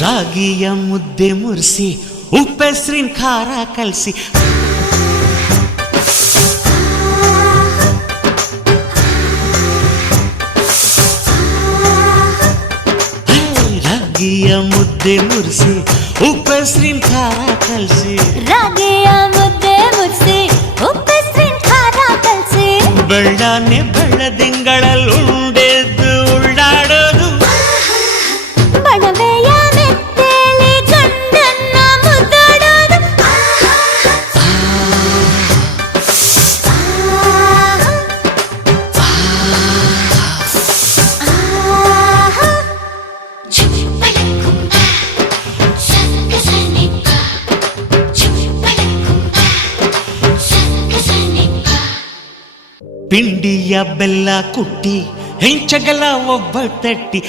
ರಾಗಿಯ ಮುದ್ದೆ ಮುರಿಸಿ ಉಪ್ಪೆಸ್ರಿನ ಖಾರ ಕಲಸಿ ರಾಗಿಯ ಮುದ್ದೆ ಮುರಿಸಿ ಉಪ್ಪೆಸ್ರಿನ ಖಾರ ಕಲಸಿ ರಾಗಿಯ ಮುದ್ದೆ ಮುರಿಸಿ ಉಪ್ಪೆಸ್ರಿನ ಖಾರ ಕಲಸಿ ಬೆಳ್ಳನೆ ಬೆಳ್ಳದಿಂಗಳಲ್ಲಿ ಪಿಂಡಿಯ ಬೆಲ್ಲ ಕುಟ್ಟಿ ಹೆಂಚಗಲ ಒಬ್ಬ ತಟ್ಟಿ